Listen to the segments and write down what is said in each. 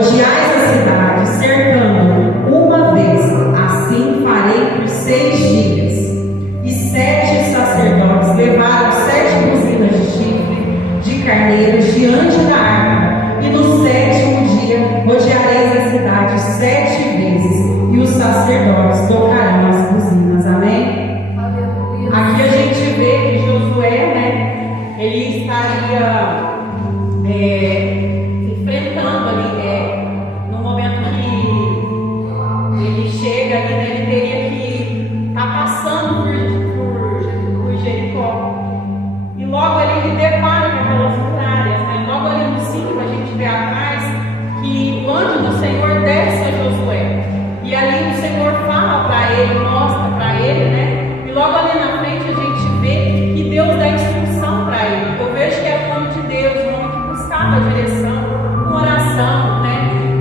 rodeais a cidade, cercando uma vez, assim farei por 6 dias. E 7 sacerdotes levaram 7 buzinas de chifre de carneiros diante da arca, e no 7º dia rodeareis a cidade 7 vezes, e os sacerdotes tocarão as buzinas. Amém? Aleluia. Aqui a gente vê que Josué, né, ele estaria enfrentando ali, no momento que ele chega ali, né, ele teria que estar passando por Jericó. E logo ali ele depara com aquelas muralhas, né? Logo ali no 5 a gente vê atrás que o anjo do Senhor desce a Josué. E ali o Senhor fala para ele, mostra para ele, né? E logo ali na frente a gente vê que Deus dá instrução para ele. Eu vejo que é o homem de Deus, um homem que buscava a direção, uma oração, né?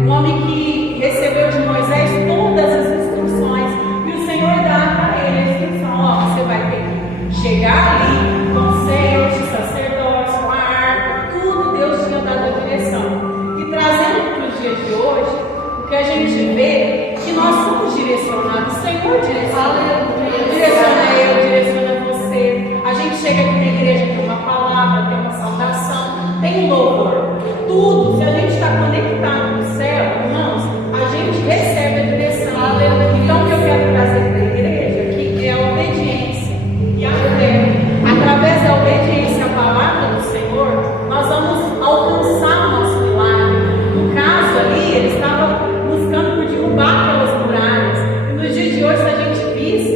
Um homem que recebeu de Moisés todas as instruções. E o Senhor dá para ele a instrução: ó, você vai ter que chegar ali, com 7 sacerdotes, com a arca, tudo Deus tinha dado a direção. E trazendo para os dias de hoje, o que a gente vê, que nós somos direcionados. O Senhor direciona. Direciona eu, direciona você. A gente chega aqui na igreja, tem uma palavra, tem uma saudação, tem louvor. Tudo, se a gente está conectado no céu, irmãos, a gente recebe a direção. Então o que eu quero trazer para a igreja aqui é a obediência e a fé. Através da obediência à palavra do Senhor, nós vamos alcançar o nosso milagre. No caso ali, ele estava buscando por derrubar aquelas muralhas. E nos dias de hoje, se a gente visse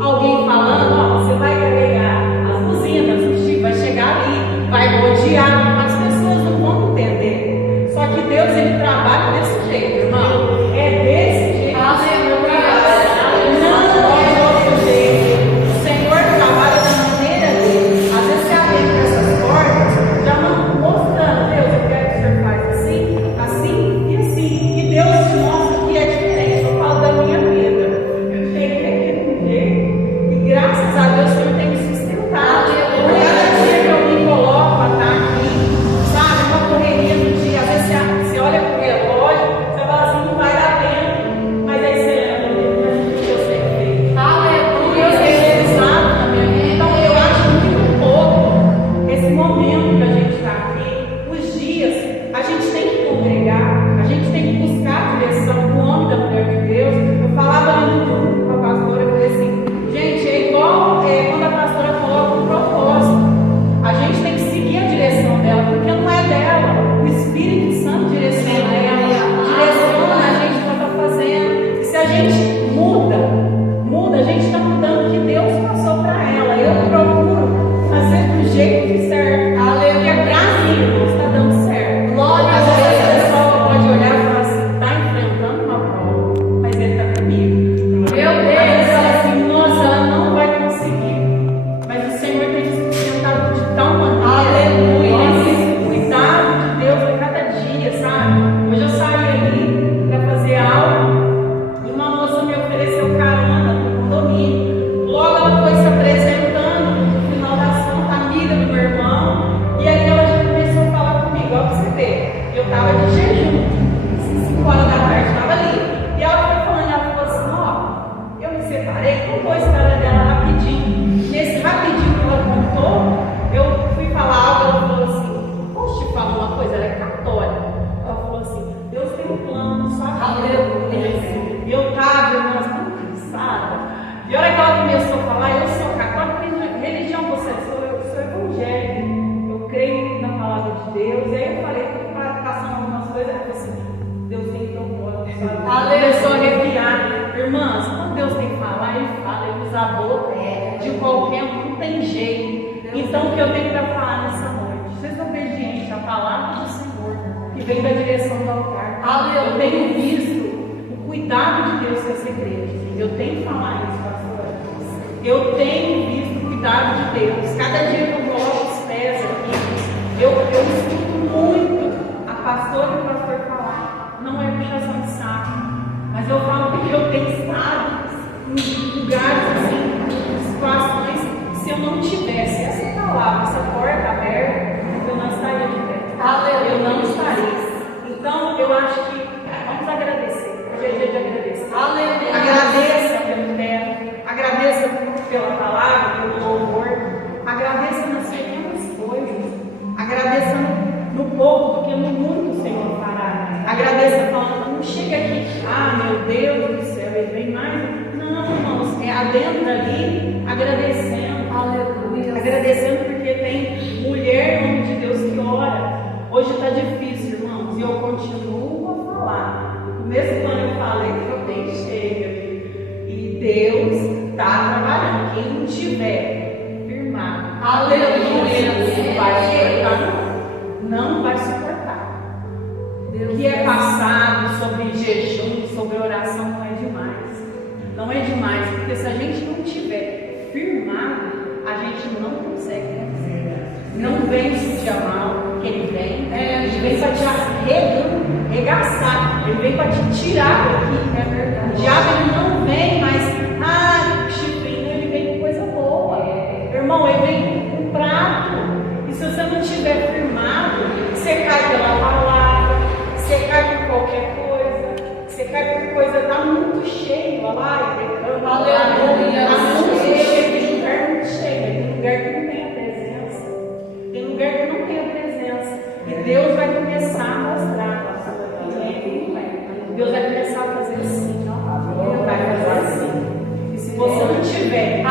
alguém falando: ó, você vai carregar as buzinas, o chifre vai chegar ali, vai rodear, as pessoas não vão entender. Só que Deus, ele trabalha desse jeito, irmão. É desse jeito. Não é outro jeito. O Senhor trabalha da maneira dele. Às vezes você abre essas portas, já mostrando: Deus, eu quero que o Senhor faça assim, assim e assim. E Deus te mostra que é diferente. Eu falo da minha vida. Eu cheguei aqui no jeito. E graças a Deus o Senhor tem me sustentado. Cada dia que eu me coloco para estar aqui, sabe, uma correria do dia. Às vezes você olha para o relógio, você fala assim: não vai dar tempo. Mas aí você lembra: mas o que Deus tem feito? O Deus tem realizado na minha vida. Então eu acho muito pouco esse momento que a gente está aqui, os dias. A gente tem que congregar, a gente tem que buscar a direção do homem e da mulher de Deus. Eu falava ali no grupo com a pastora, eu falei assim: gente, é igual quando a pastora coloca um propósito. A gente tem que seguir a direção dela, porque não é dela. O Espírito Santo direciona ela, direciona a gente para estar fazendo. E se a gente muda, a gente está mudando o que Deus passou para ela. Eu procuro fazer do jeito certo. Aleluia, para mim, Deus está dando certo. Glória a Deus. Às vezes a pessoa pode olhar e falar assim: está enfrentando uma prova, mas ele está comigo. Meu Deus, ela assim: nossa, ela não vai conseguir. Mas o Senhor tem nos sustentado de tal maneira. Aleluia. Esse cuidado de Deus a cada dia, sabe? Hoje eu saí ali para fazer aula e uma moça me ofereceu carona no condomínio. Logo ela foi se apresentando no final da ação, amiga do meu irmão. E aí ela já começou a falar comigo: ó, pra você ver, eu estava de jejum, 5 horas da tarde, estava ali. E ela foi falando, ela falou assim: ó, eu me separei, contou a história dela rapidinho. Nesse rapidinho que ela contou, eu fui falar algo. Ela falou assim: posso te falar uma coisa? Ela é católica. Ela falou assim: Deus tem um plano na sua vida. E eu estava, irmãs, muito cansada. E a hora que ela começou a falar: eu sou católica, que religião você é? Eu sou evangélica, eu creio na palavra de Deus. E aí eu falei, passando algumas coisas, ela falou assim: Deus tem propósito. Começou a arrepiar. Irmãs, quando Deus tem que falar, ele fala, ele usa a boca de qualquer um, não tem jeito. Então o que eu tenho para falar nessa noite? Seja obediente à palavra do Senhor, que vem da direção do altar. Eu tenho visto o cuidado de Deus com essa igreja. Eu tenho que falar isso, pastor. Eu tenho visto o cuidado de Deus. Cada dia que eu coloco os pés aqui, eu escuto muito a pastora e o pastor falar. Não é puxação de saco, mas eu falo porque eu tenho estado em lugares assim, situações, se eu não tivesse essa palavra, essa porta aberta, eu não estaria de pé. Eu não estaria. Então, eu acho que vamos agradecer. Hoje é dia de agradecer. Aleluia. Agradeça pelo tempo, agradeça pela palavra, pelo louvor, agradeça nas pequenas coisas, agradeça no pouco, porque no muito o Senhor fará. Agradeça falando, não chega aqui, meu Deus do céu, ele vem mais. Não, irmãos, é adentro ali, agradecendo. Aleluia. Agradecendo porque tem mulher, em nome de Deus, que ora. Hoje está difícil, irmãos, e eu continuo a falar. No começo do ano eu falei que eu tenho chega. E Deus está trabalhando. Quem não tiver firmado, aleluia, não vai suportar, não vai suportar. O que é passado sobre jejum, sobre oração, não é demais. Não é demais, porque se a gente não tiver firmado, a gente não consegue vencer. Não vem se te amar, porque ele vem para te arregaçar, ele vem para te tirar daqui. É verdade. O diabo ele não vem, mas chifrinho, ele vem com coisa boa. Irmão, ele vem com um prato. E se você não estiver firmado, você cai pela palavra, você cai por qualquer coisa, você cai por coisa, está muito cheio, olha lá, aleluia, está muito cheio, tem lugar muito cheio, tem lugar que não tem a presença, tem lugar que não tem a presença, e Deus vai começar a mostrar, Deus vai começar a fazer assim, vai fazer assim, e se você não tiver